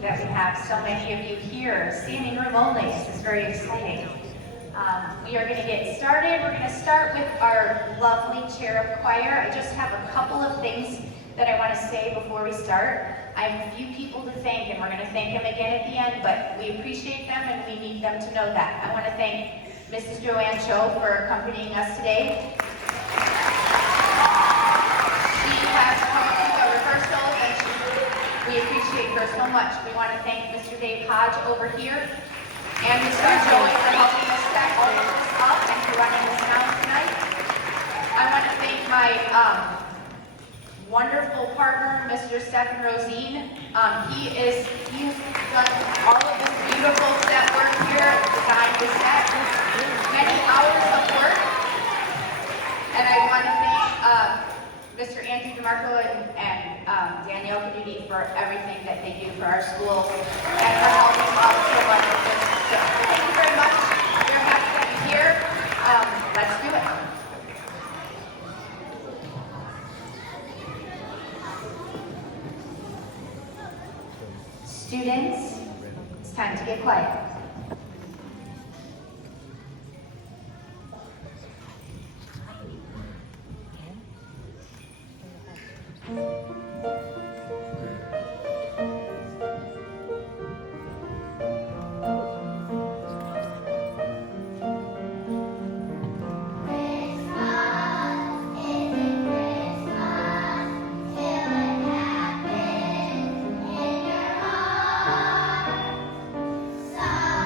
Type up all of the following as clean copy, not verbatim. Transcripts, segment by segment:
that we have so many of you here, standing room only. This is very exciting. We are going to get started. We're going to start with our lovely chair of choir. I just have a couple of things that I want to say before we start. I have a few people to thank, and we're going to thank them again at the end, but we appreciate them and we need them to know that. I want to thank Mrs. Joanne Cho for accompanying us today. She has come to a rehearsal, and we appreciate her so much. We want to thank Mr. Dave Hodge over here and Mr. Joey for helping us set all of this up and for running the sound tonight. I want to thank my wonderful partner, Mr. Stephen Rosine. He has done all of this beautiful set work here, designed the set, many hours of work. And I want to thank Mr. Andrew DeMarco and Danielle Caduti for everything that they do for our school and for helping out so much with this. So thank you very much. We're happy to be here. Let's do it. Students, it's time to get quiet. Some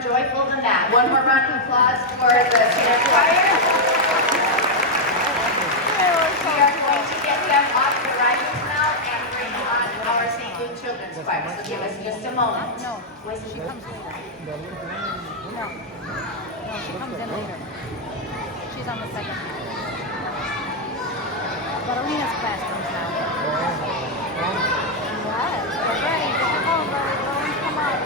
joyful than that. One more round of applause for the senior choir. We are going to get them off the riders now and bring on our St. Luke Children's Choir. So give us just a moment. No, she comes later. No, she comes in later. She's on the second. But Alina's class comes now. Yes, get ready. Get your phone ready. Come on.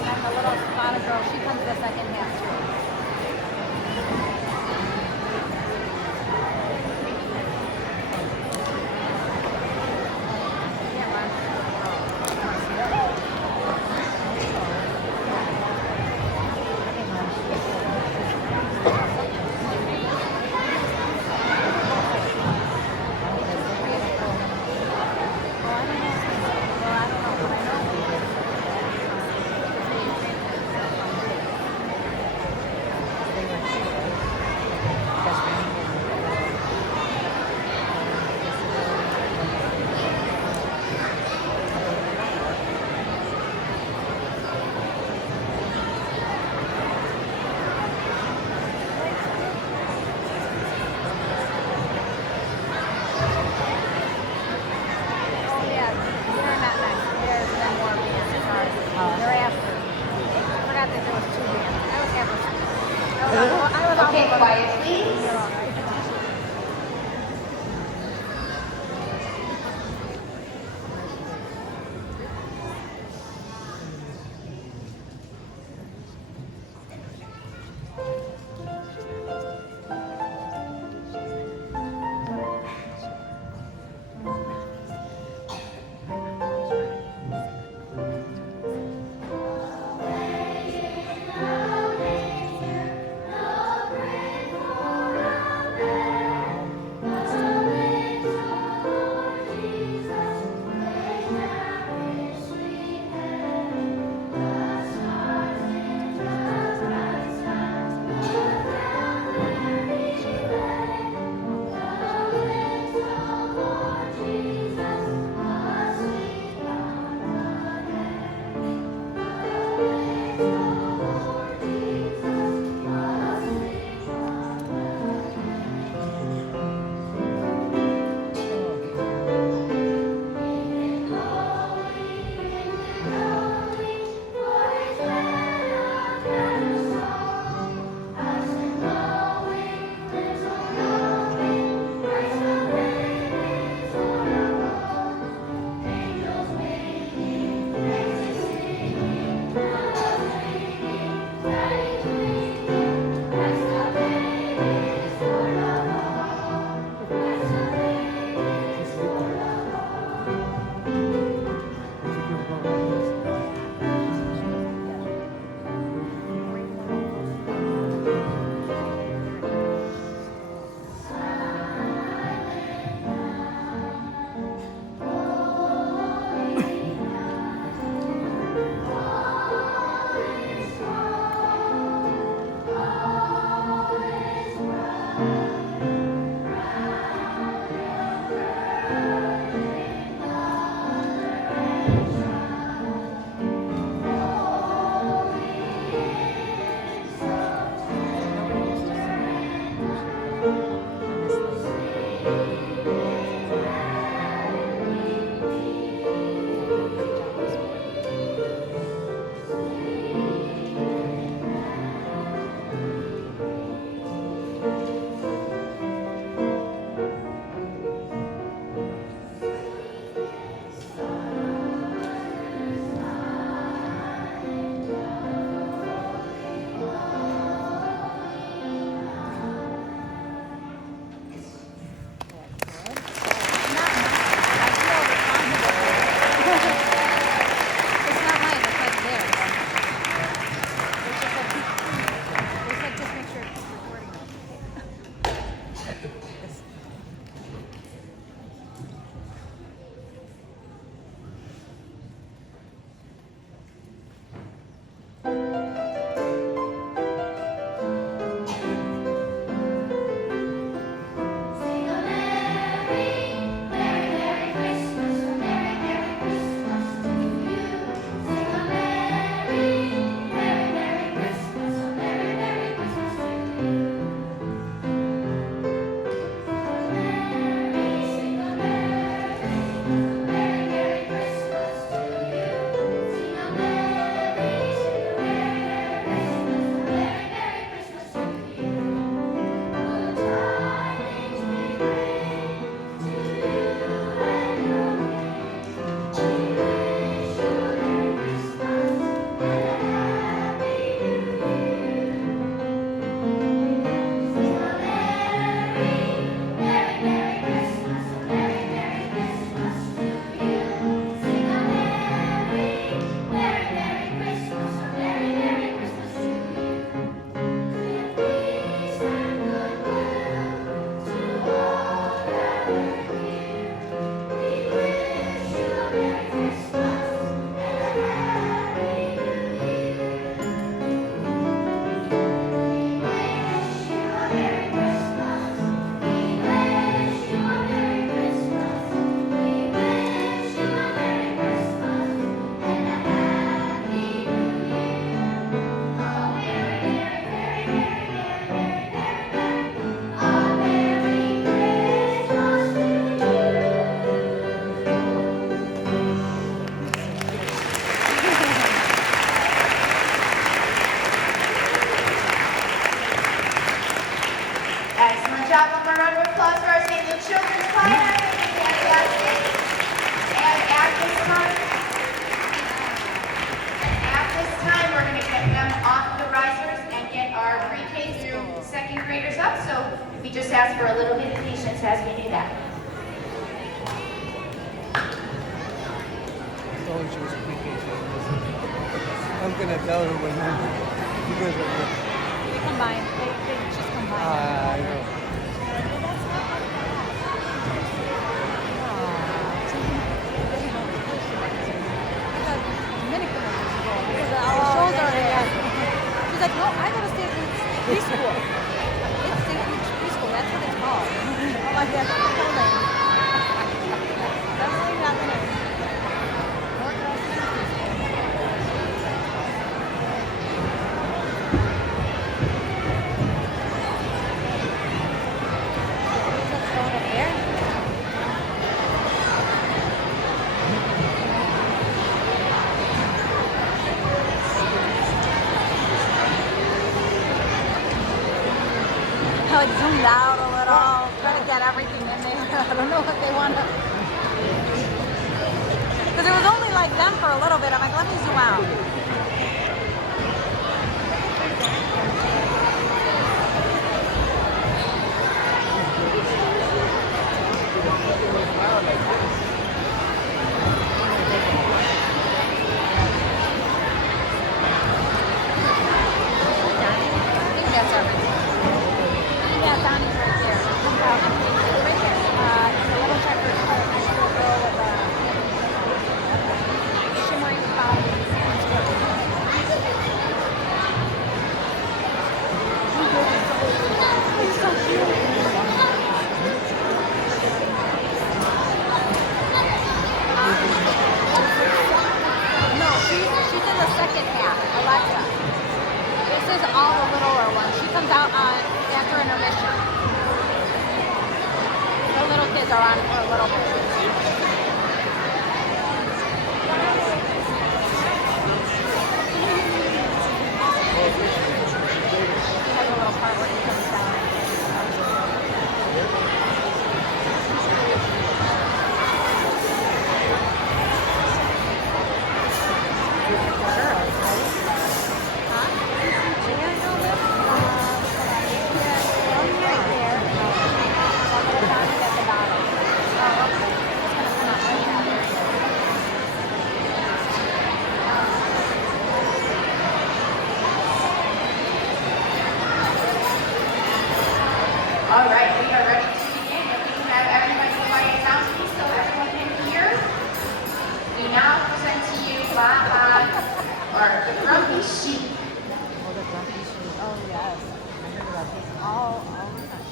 And the little spotted girl, she comes the second half too. Okay, quiet please. graders up, so we just ask for a little bit of patience as we do that. told she was PreK-2nd. I'm gonna tell her when you guys are here. They combine. They just combine. I know. She's like, no, I go to state preschool. It's state preschool. That's what it's called. I'm like, that's what the name. Definitely not the name. It zoomed out a little, try to get everything in there. I don't know what they want to. Because it was only like them for a little bit. I'm like, let me zoom out. I think that's everything. Yeah, Donnie's right there. Right there. The little checker high school girl with a shimmering body. It's so cute. No, she's in the second half, Alexa. This is all the littler ones. She comes out after intermission. The little kids are on for a little bit. She has a little part where he comes down. All right, we are ready to begin. If we can have everybody quiet down, please, so everyone can hear. We now present to you Baba, or the Grumpy Sheep. Oh, the grumpy sheep. Oh, yes. I heard about this all the time.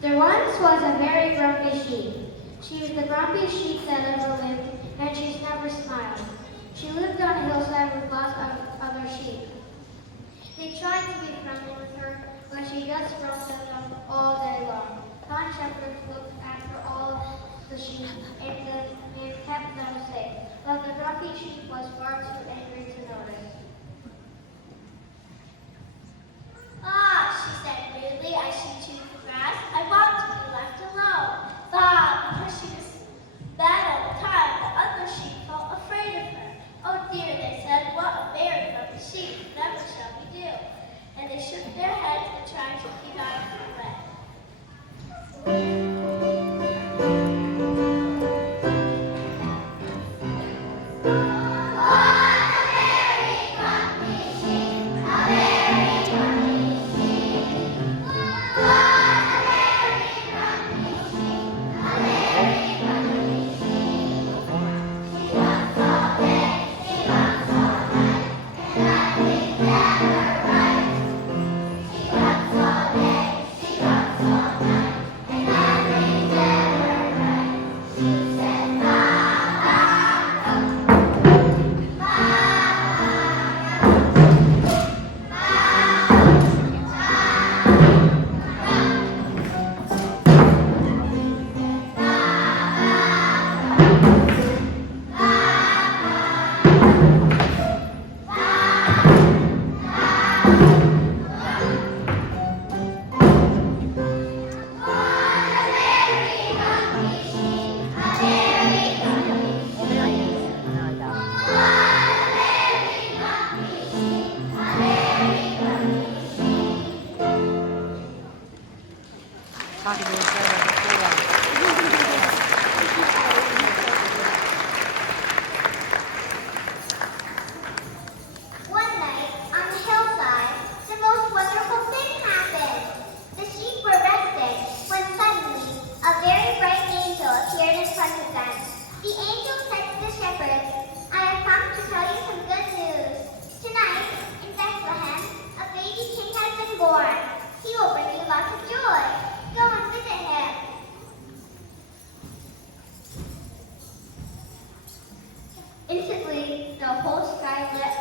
There once was a very grumpy sheep. She was the grumpiest sheep that ever lived, and she's never smiled. She lived on a hillside with lots of other sheep. They tried to be friendly with her, but she just roamed at them all day long. Kind shepherds looked after all the sheep and kept them safe, but the grumpy sheep was far too angry to notice. Ah, she said rudely as she chewed the grass, I want to be left alone. But because she was bad all the time, the other sheep felt afraid of her. Oh dear, they said, what a very grumpy sheep, never shall we do. And they shook their heads and tried to keep out of her way.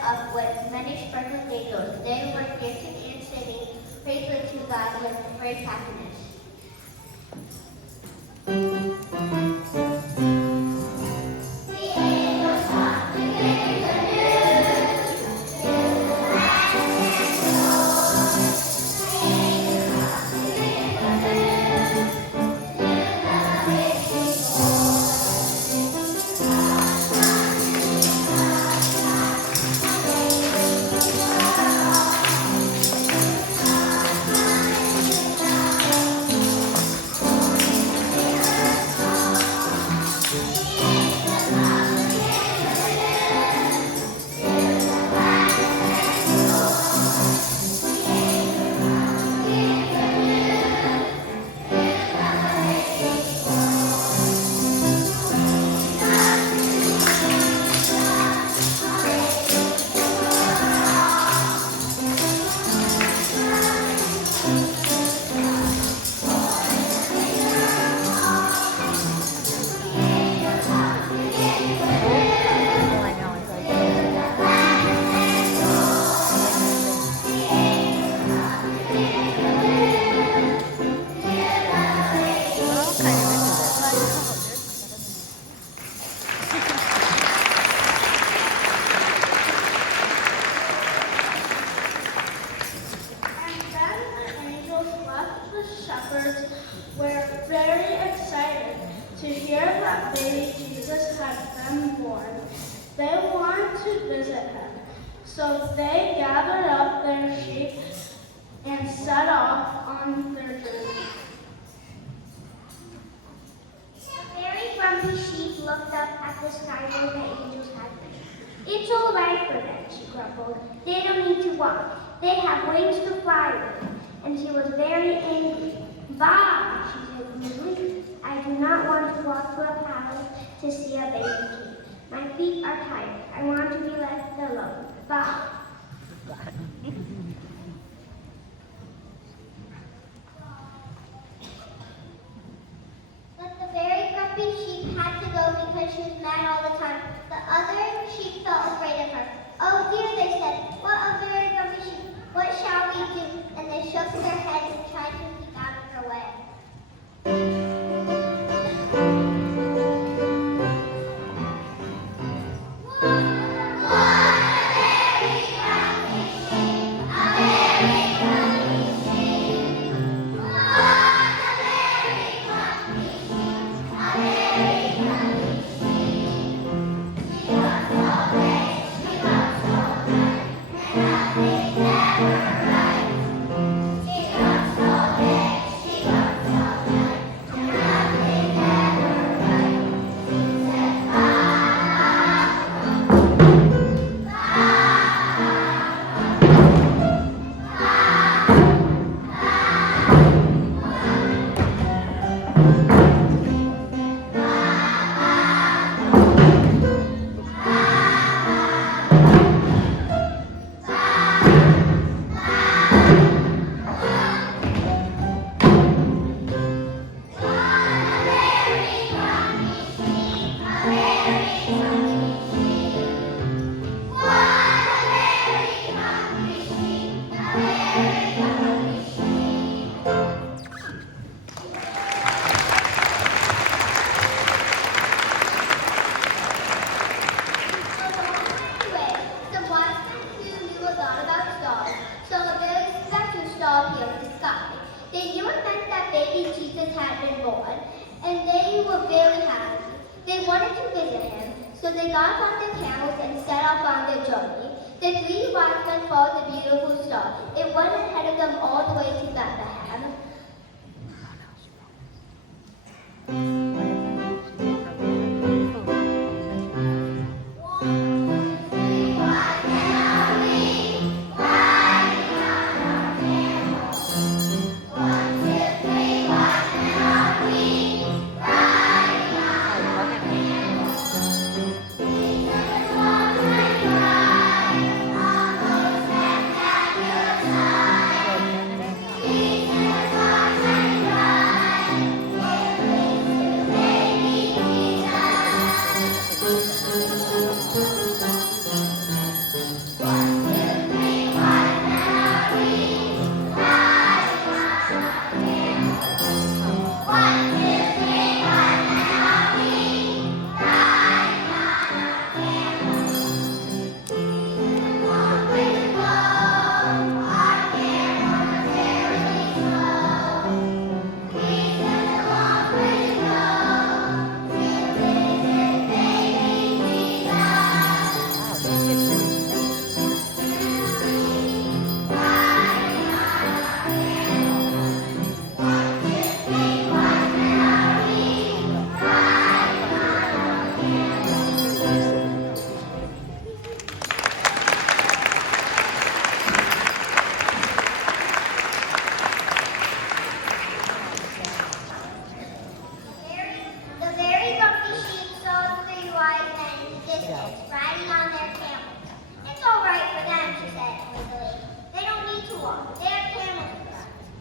up with many sparkling angels. They were dancing and singing praises to God with great happiness. Shepherds were very excited to hear that baby Jesus had been born. They wanted to visit him, so they gathered up their sheep and set off on their journey. A very grumpy sheep looked up at the sky where the angels had been. It's all right for them, she grumbled. They don't need to walk. They have wings to fly with. And she was very angry. Bah, she said rudely. I do not want to walk to a palace to see a baby king. My feet are tired. I want to be left alone. Bah. But the very grumpy sheep had to go because she was mad all the time. The other sheep felt afraid of her. Oh dear, they said, what a very grumpy sheep. What shall we do? And they shook their heads and tried to keep out of her way.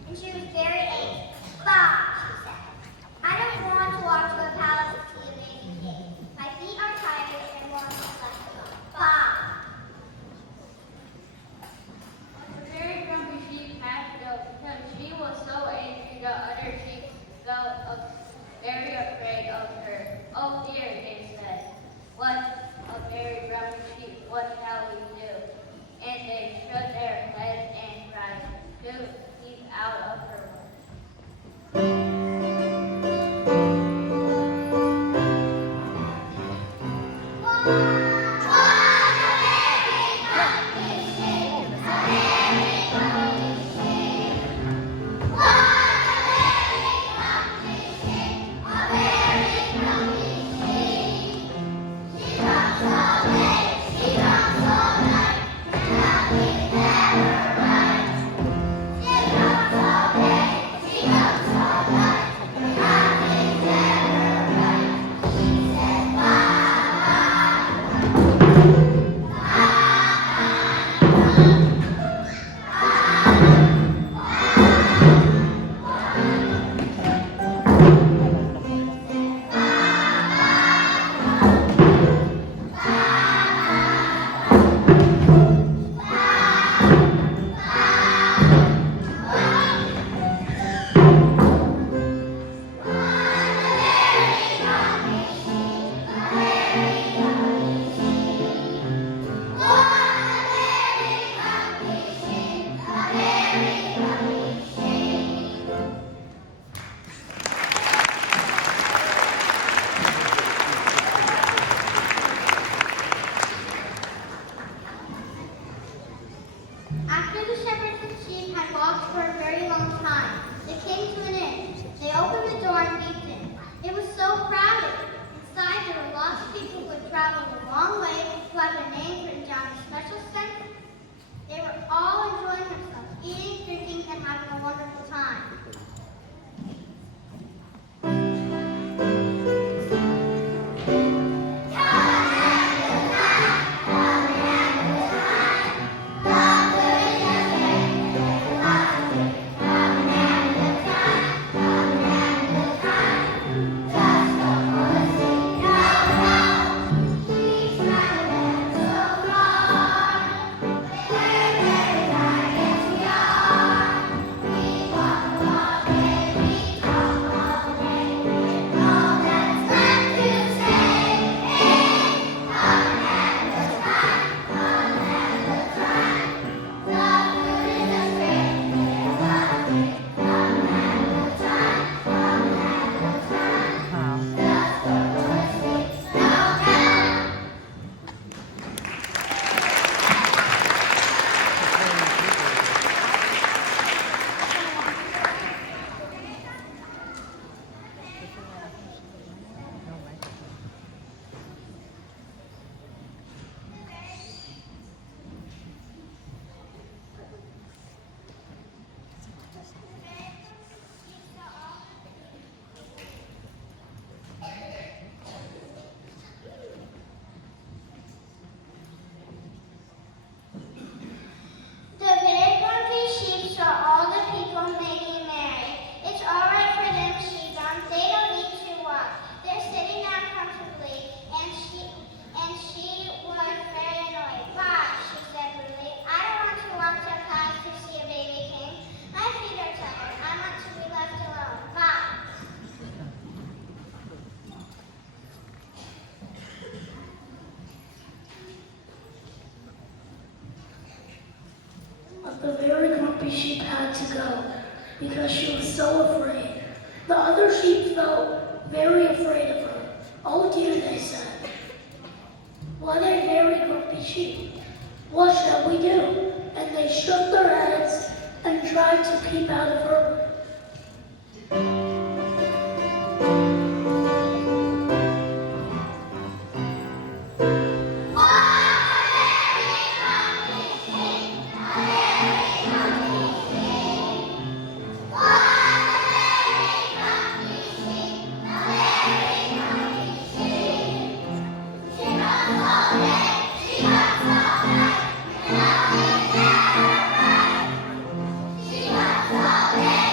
and she was very angry. Bah, she said. I don't want to walk to a palace to see a baby king. My feet are tired and want to be left alone. Bah. A very grumpy sheep had to go because she was so angry the other sheep felt very afraid of her. Oh dear, they said. What a very grumpy sheep, what shall we do? And they shook their heads and cried, to keep out of her way. After the shepherds and sheep had walked for a very long time, they came to an inn. They opened the door and peeped in. It was so crowded. Inside there were lots of people who had traveled a long way who had their names written down in special censers. They were all enjoying themselves, eating, drinking, and having a wonderful time. The big grumpy sheep saw all the people making merry. It's all right for them, she gone. They don't need to walk. They're sitting down comfortably, and she was very annoyed. Bah, she said rudely. I don't want to walk to a palace to see a baby king. My feet are tired. I want to be left alone. Bah. But the very grumpy sheep had to go because she was so afraid. The other sheep felt very afraid of her. Oh dear, they said. What a very grumpy sheep. What shall we do? And they shook their heads and tried to keep out of her way. She got so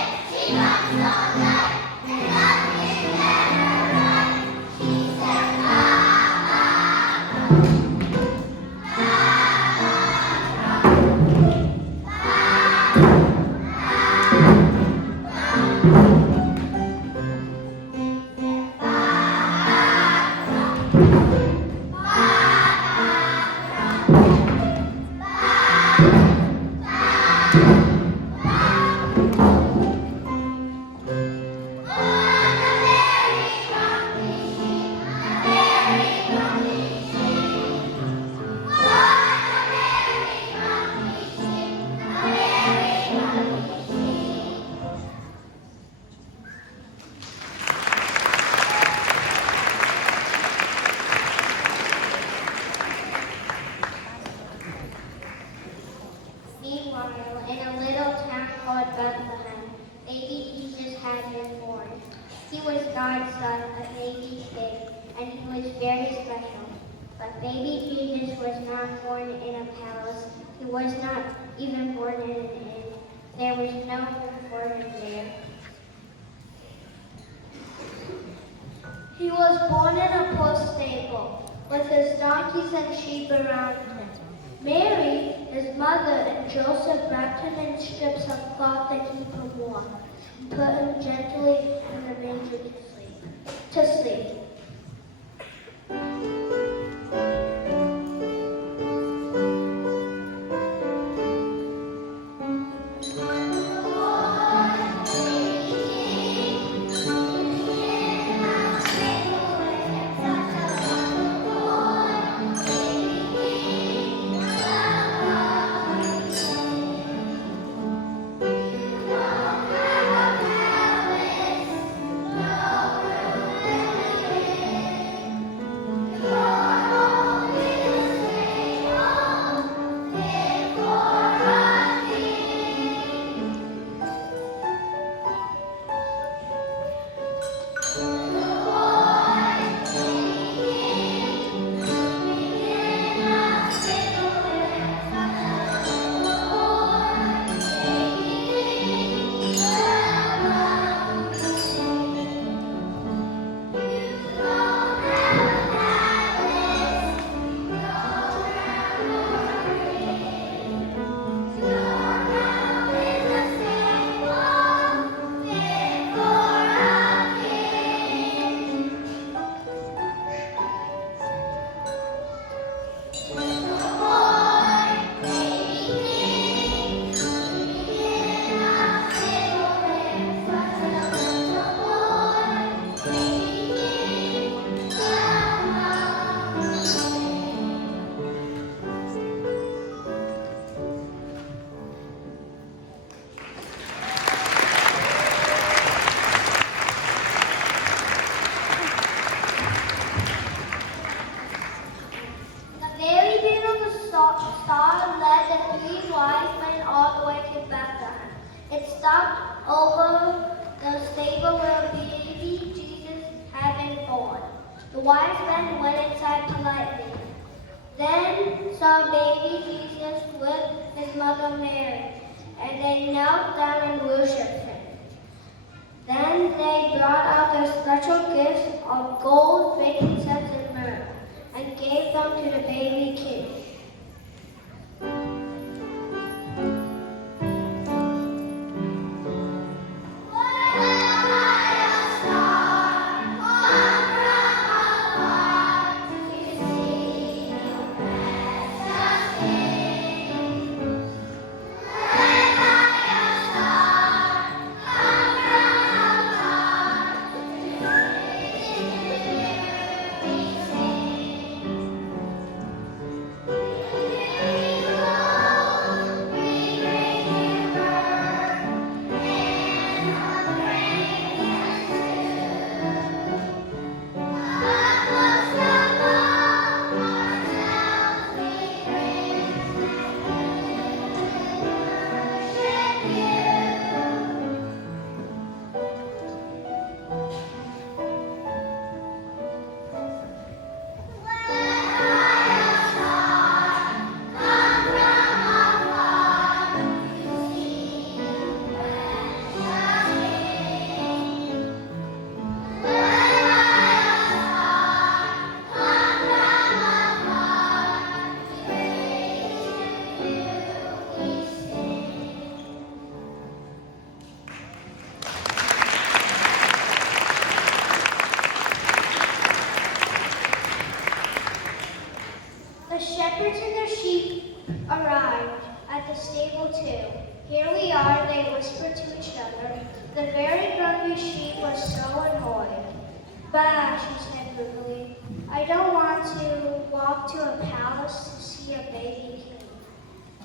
was not born in a palace. He was not even born in an inn. There was no room for him there. He was born in a poor stable, with his donkeys and sheep around him. Mary, his mother, and Joseph wrapped him in strips of cloth to keep him warm, and put him gently in the manger to sleep. Star led the three wise men all the way to Bethlehem. It stopped over the stable where baby Jesus had been born. The wise men went inside politely. Then saw baby Jesus with his mother Mary, and they knelt down and worshipped him. Then they brought out their special gifts of gold, frankincense, and myrrh, and gave them to the baby king. The shepherds and their sheep arrived at the stable too. "Here we are," they whispered to each other. The very grumpy sheep was so annoyed. "Bah," she said brutally. "I don't want to walk to a palace to see a baby king.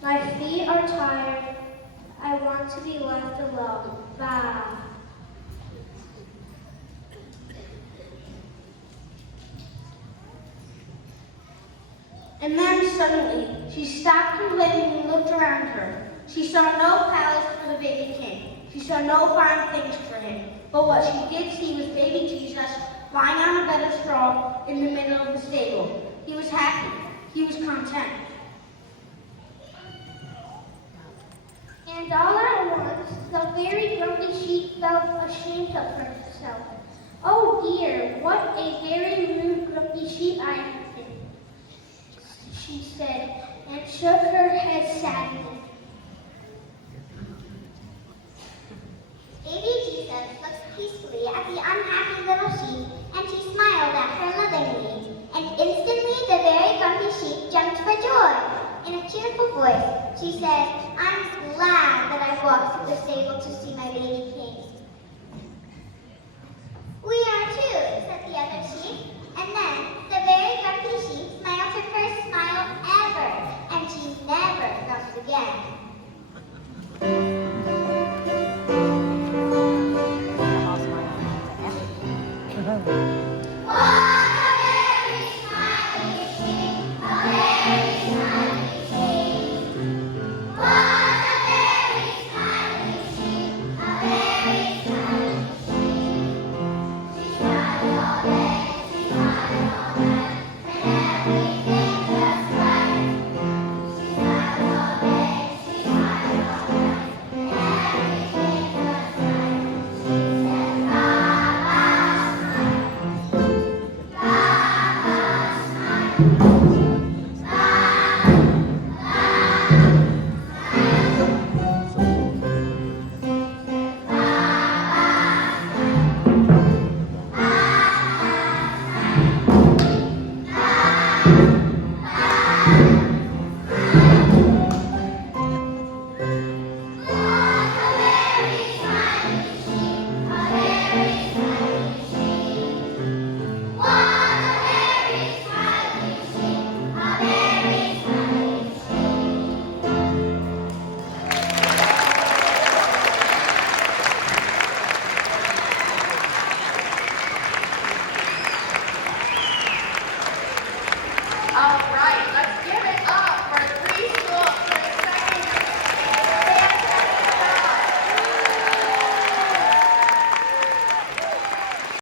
My feet are tired. I want to be left alone. Bah." And then suddenly, she stopped complaining and looked around her. She saw no palace for the baby king. She saw no fine things for him. But what she did see was baby Jesus lying on a bed of straw in the middle of the stable. He was happy. He was content. makeup for herself. Oh dear, what a very rude, grumpy sheep I have been, she said, and shook her head sadly. Baby Jesus looked peacefully at the unhappy little sheep, and she smiled at her lovingly. And instantly the very grumpy sheep jumped for joy. In a cheerful voice, she said, I'm glad that I walked to the stable to see my baby king. We are too, said the other sheep. And then the very grumpy sheep smiled her first smile ever, and she never grumped again.